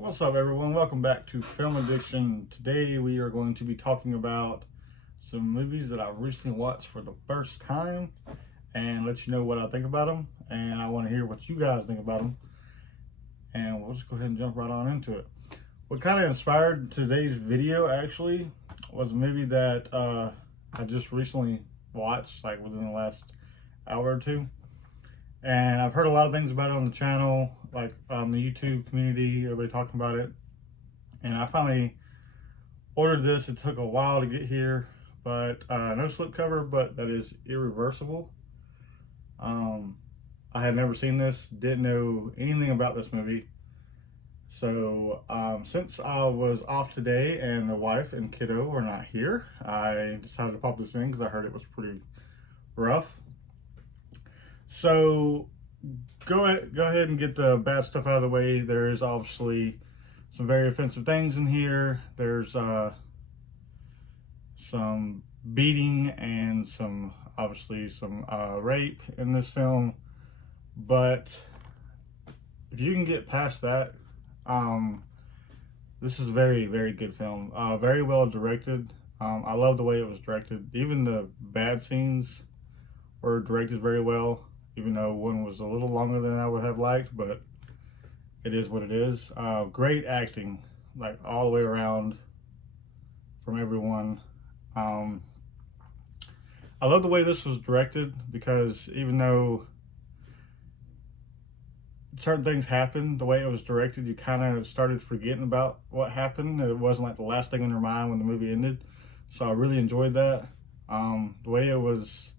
What's up, everyone? Welcome back to Film Addiction. Today we are going to be talking about some movies that I recently watched for the first time and let you know what I think about them. And I want to hear what you guys think about them. And we'll just go ahead and jump right on into it. What kind of inspired today's video actually was a movie that I just recently watched, like within the last hour or two. And I've heard a lot of things about it on the channel, like the YouTube community, everybody talking about it. And I finally ordered this. It took a while to get here, but no slipcover, but that is Irreversible. I had never seen this, didn't know anything about this movie. So since I was off today and the wife and kiddo are not here, I decided to pop this in because I heard it was pretty rough. So go ahead and get the bad stuff out of the way. There is obviously some very offensive things in here. There's some beating and obviously some rape in this film. But if you can get past that, this is a very, very good film. Very well directed. I love the way it was directed. Even the bad scenes were directed very well, even though one was a little longer than I would have liked, but it is what it is. Great acting, like all the way around from everyone. I love the way this was directed because even though certain things happened, the way it was directed, you kind of started forgetting about what happened. It wasn't like the last thing on your mind when the movie ended. So I really enjoyed that. The way it was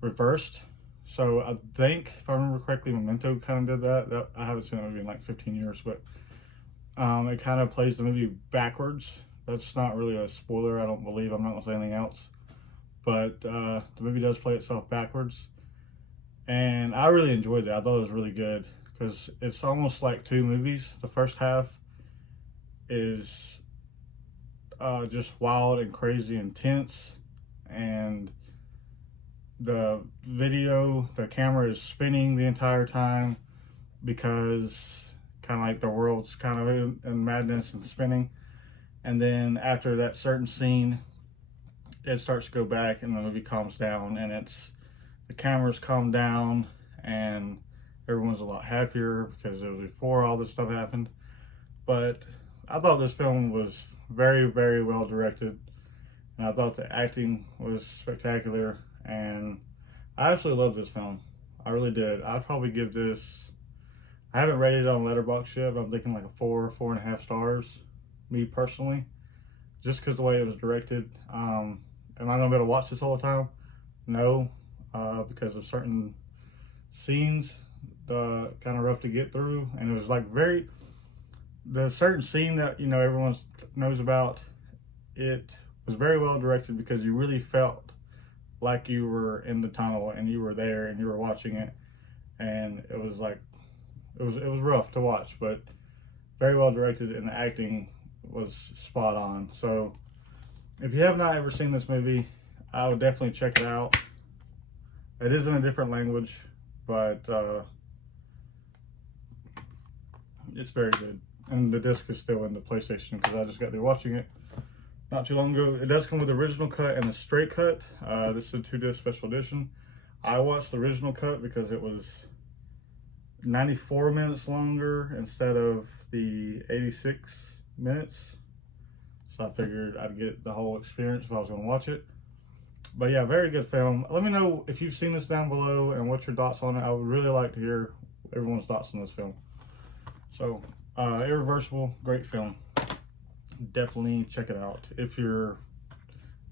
reversed. So I think, if I remember correctly, Memento kind of did that. I haven't seen that movie in like 15 years, but it kind of plays the movie backwards. That's not really a spoiler, I don't believe. I'm not going to say anything else. But the movie does play itself backwards. And I really enjoyed it. I thought it was really good because it's almost like two movies. The first half is just wild and crazy, intense, and the camera is spinning the entire time because kind of like the world's kind of in madness and spinning. And then after that certain scene, it starts to go back and the movie calms down, and the cameras calm down and everyone's a lot happier because it was before all this stuff happened. But I thought this film was very, very well directed, and I thought the acting was spectacular, and I absolutely love this film. I really did. I'd probably give this, I haven't rated it on Letterboxd yet, but I'm thinking like a 4.5 stars, me personally, just because the way it was directed. Am I gonna be able to watch this all the time? No, because of certain scenes, kind of rough to get through, and it was like the certain scene that everyone knows about. It was very well directed because you really felt like you were in the tunnel and you were there and you were watching it, and it was like it was rough to watch, but very well directed, and the acting was spot on. So if you have not ever seen this movie, I would definitely check it out. It is in a different language, but it's very good. And the disc is still in the PlayStation because I just got there watching it not too long ago. It does come with the original cut and the straight cut. This is a 2-disc special edition. I watched the original cut because it was 94 minutes longer instead of the 86 minutes. So I figured I'd get the whole experience if I was going to watch it. But yeah, very good film. Let me know if you've seen this down below and what's your thoughts on it. I would really like to hear everyone's thoughts on this film. So, Irreversible, great film. Definitely check it out if you're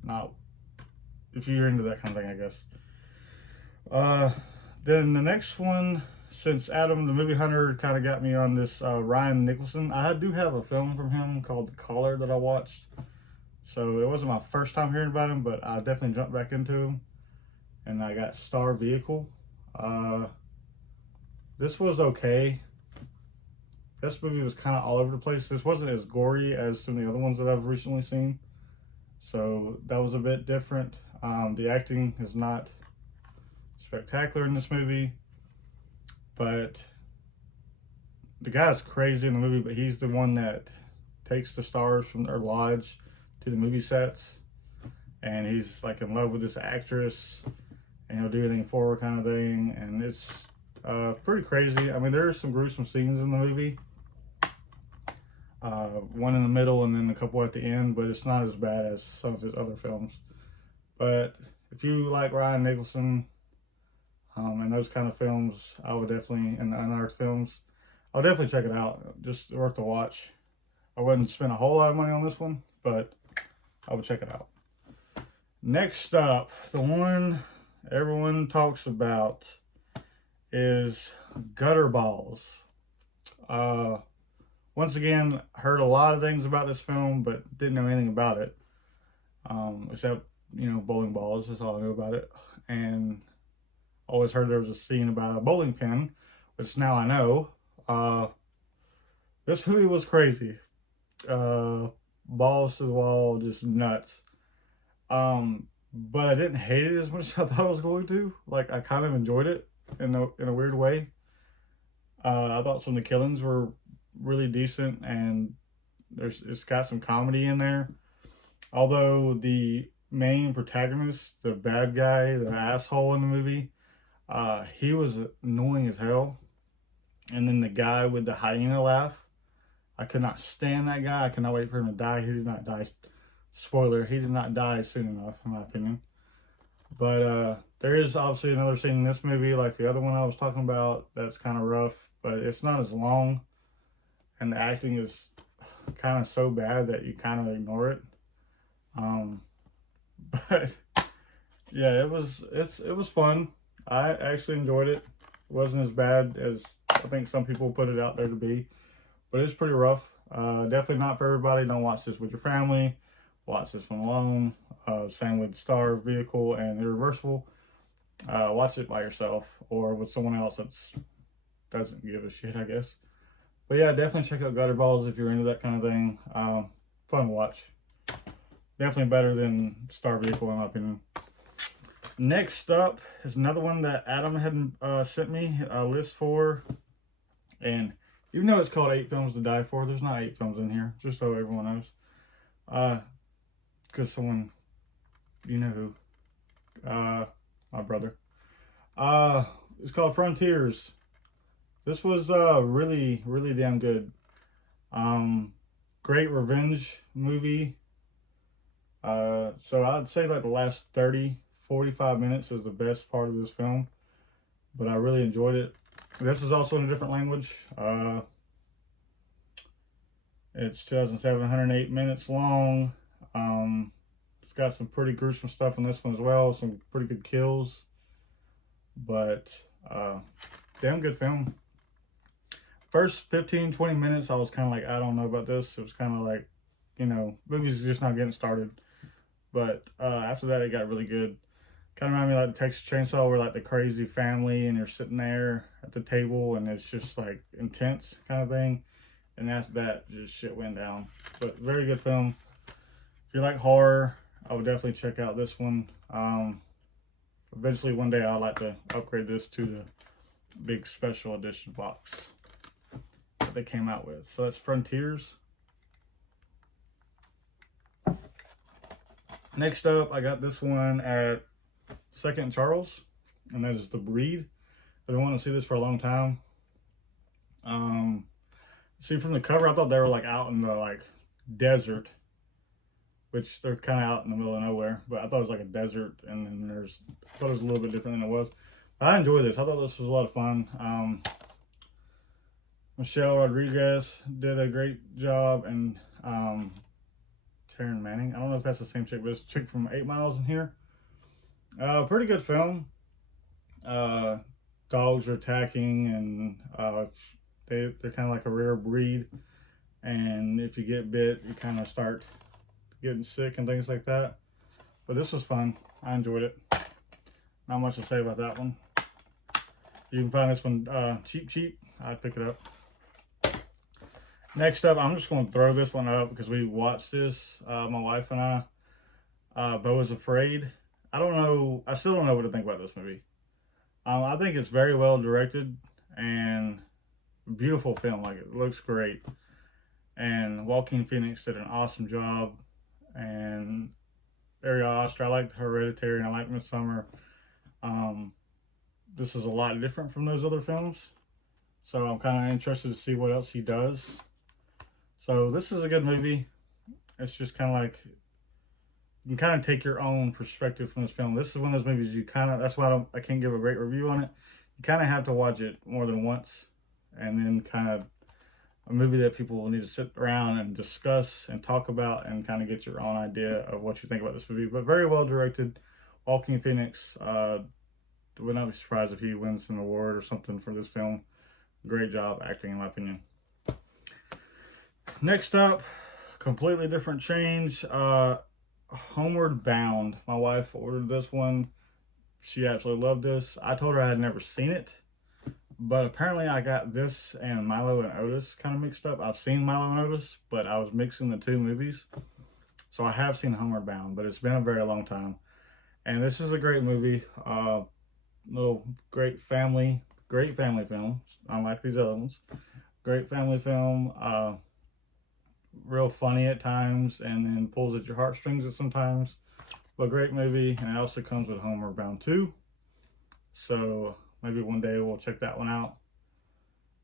into that kind of thing, I guess. Then the next one, since Adam, the movie hunter, kind of got me on this Ryan Nicholson. I do have a film from him called The Caller that I watched. So it wasn't my first time hearing about him, but I definitely jumped back into him. And I got Star Vehicle. This was okay. This movie was kind of all over the place. This wasn't as gory as some of the other ones that I've recently seen. So that was a bit different. The acting is not spectacular in this movie, but the guy's crazy in the movie, but he's the one that takes the stars from their lodge to the movie sets, and he's like in love with this actress, and he'll do anything for her kind of thing, and it's pretty crazy. I mean, there are some gruesome scenes in the movie, one in the middle and then a couple at the end, but it's not as bad as some of his other films. But if you like Ryan Nicholson and those kind of films, I would definitely, and the unearthed films, I'll definitely check it out. Just worth the watch. I wouldn't spend a whole lot of money on this one, but I would check it out. Next up, the one everyone talks about is Gutterballs. Once again, heard a lot of things about this film, but didn't know anything about it. Except, you know, bowling balls. That's all I knew about it. And always heard there was a scene about a bowling pin, which now I know. This movie was crazy. Balls to the wall, just nuts. But I didn't hate it as much as I thought I was going to. Like, I kind of enjoyed it in a weird way. I thought some of the killings were really decent, and it's got some comedy in there. Although the main protagonist, the bad guy, the asshole in the movie, he was annoying as hell. And then the guy with the hyena laugh, I could not stand that guy. I could not wait for him to die. He did not die. Spoiler, he did not die soon enough, in my opinion. But there is obviously another scene in this movie, like the other one I was talking about, that's kind of rough, but it's not as long. And the acting is kind of so bad that you kind of ignore it. But yeah, it was fun. I actually enjoyed it. It wasn't as bad as I think some people put it out there to be, but it's pretty rough. Definitely not for everybody. Don't watch this with your family. Watch this one alone. Same with Star Vehicle and Irreversible. Watch it by yourself or with someone else that's doesn't give a shit, I guess. But yeah, definitely check out Gutterballs if you're into that kind of thing. Fun watch. Definitely better than Star Vehicle in my opinion. Next up is another one that Adam had sent me a list for. And even though it's called 8 Films to Die For, there's not 8 films in here, just so everyone knows. Because someone, you know who, my brother. It's called Frontiers. This was really, really damn good. Great revenge movie. So I'd say like the last 45 minutes is the best part of this film, but I really enjoyed it. This is also in a different language. It's 2007, 108 minutes long. It's got some pretty gruesome stuff in this one as well, some pretty good kills, but damn good film. First 15-20 minutes I was kind of like, I don't know about this. It was kind of like, you know, movies just not getting started, but after that it got really good. Kind of reminded me like the Texas Chainsaw, where like the crazy family and you're sitting there at the table and it's just like intense kind of thing. And after that, just shit went down. But very good film. If you like horror, I would definitely check out this one. Eventually one day I'd like to upgrade this to the big special edition box that they came out with. So that's Frontiers. Next up, I got this one at Second and Charles, and that is The Breed. I've been wanting to see this for a long time. See, from the cover, I thought they were like out in the like desert, which they're kind of out in the middle of nowhere, but I thought it was like a desert, and then I thought it was a little bit different than it was. But I enjoyed this. I thought this was a lot of fun. Michelle Rodriguez did a great job, and Taryn Manning. I don't know if that's the same chick, but it's a chick from 8 Miles in here. Pretty good film. Dogs are attacking, and they're kind of like a rare breed, and if you get bit, you kind of start getting sick and things like that. But this was fun. I enjoyed it. Not much to say about that one. You can find this one cheap. I'd pick it up. Next up, I'm just going to throw this one up because we watched this, my wife and I. Beau is Afraid. I don't know. I still don't know what to think about this movie. I think it's very well directed, and beautiful film. Like, it looks great. And Joaquin Phoenix did an awesome job. And Ari Aster, I liked Hereditary and I liked Midsummer. This is a lot different from those other films. So I'm kind of interested to see what else he does. So this is a good movie. It's just kind of like, you can kind of take your own perspective from this film. This is one of those movies you kind of, that's why I can't give a great review on it. You kind of have to watch it more than once, and then kind of a movie that people will need to sit around and discuss and talk about and kind of get your own idea of what you think about this movie. But very well directed. Joaquin Phoenix, would not be surprised if he wins an award or something for this film. Great job acting, in my opinion. Next up, completely different change. Homeward Bound. My wife ordered this one. She absolutely loved this. I told her I had never seen it, but apparently I got this and Milo and Otis kind of mixed up. I've seen Milo and Otis, but I was mixing the two movies. So I have seen Homeward Bound, but it's been a very long time. And this is a great movie. Little great family film, unlike these other ones. Great family film. Real funny at times, and then pulls at your heartstrings at sometimes. But great movie, and it also comes with Homeward Bound 2. So maybe one day we'll check that one out.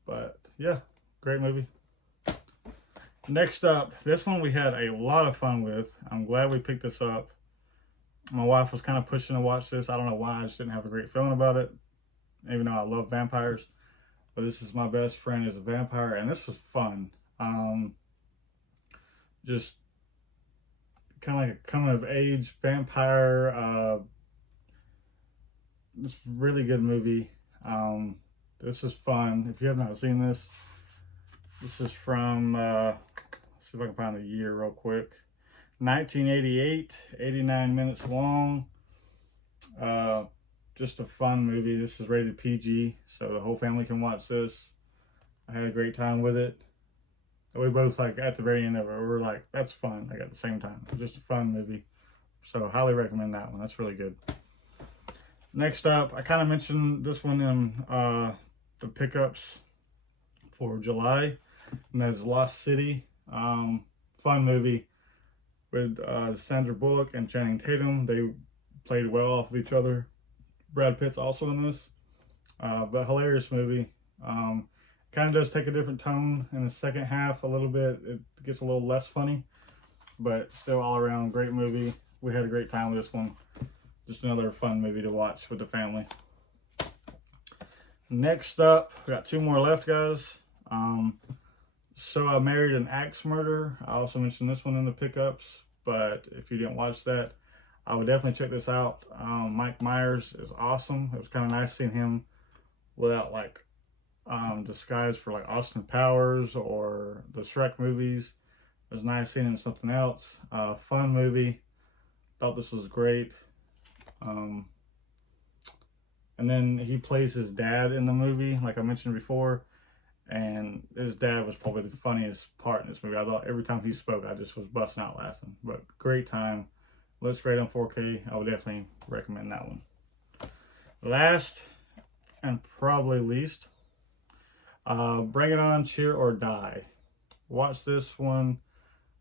But yeah, great movie. Next up, this one we had a lot of fun with. I'm glad we picked this up. My wife was kind of pushing to watch this. I don't know why, I just didn't have a great feeling about it, even though I love vampires. But this is My Best Friend is a Vampire, and this was fun. Just kind of like a coming of age vampire. It's a really good movie. This is fun. If you have not seen this, this is from, let's see if I can find the year real quick. 1988, 89 minutes long. Just a fun movie. This is rated PG, so the whole family can watch this. I had a great time with it. We both, like, at the very end of it, we were like, that's fun, like, at the same time. Just a fun movie. So highly recommend that one. That's really good. Next up, I kind of mentioned this one in the pickups for July, and that's Lost City. Fun movie with Sandra Bullock and Channing Tatum. They played well off of each other. Brad Pitt's also in this, but hilarious movie. Kind of does take a different tone in the second half a little bit. It gets a little less funny, but still all around great movie. We had a great time with this one. Just another fun movie to watch with the family. Next up, we got two more left, guys. So I Married an Axe Murderer. I also mentioned this one in the pickups, but if you didn't watch that, I would definitely check this out. Mike Myers is awesome. It was kind of nice seeing him without, like, disguise for, like, Austin Powers or the Shrek movies. It was nice seeing him in something else. Fun movie. Thought this was great. And then he plays his dad in the movie, like I mentioned before. And his dad was probably the funniest part in this movie. I thought every time he spoke, I just was busting out laughing. But great time. Looks great on 4K. I would definitely recommend that one. Last and probably least, Bring It On, Cheer or Die. Watch this one.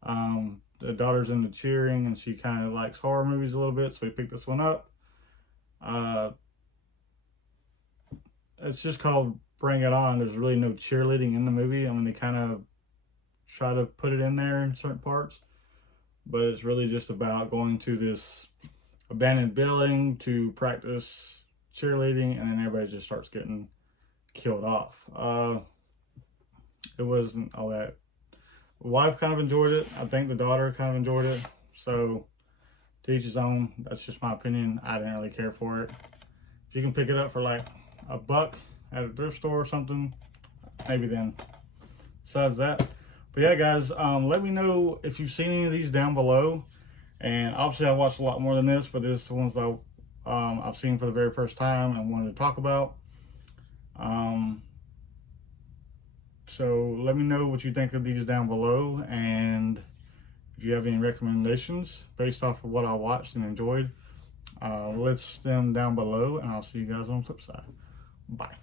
The daughter's into cheering and she kind of likes horror movies a little bit, so we picked this one up. It's just called Bring It On. There's really no cheerleading in the movie. I mean, they kind of try to put it in there in certain parts, but it's really just about going to this abandoned building to practice cheerleading, and then everybody just starts getting killed off. It wasn't all that. The wife kind of enjoyed it. I think the daughter kind of enjoyed it. So to each his own. That's just my opinion. I didn't really care for it. If you can pick it up for like $1 at a thrift store or something, maybe then. Besides that, but yeah, guys, let me know if you've seen any of these down below. And obviously I watched a lot more than this, but this is the ones that I've seen for the very first time and wanted to talk about. So let me know what you think of these down below, and if you have any recommendations based off of what I watched and enjoyed, list them down below, and I'll see you guys on the flip side. Bye.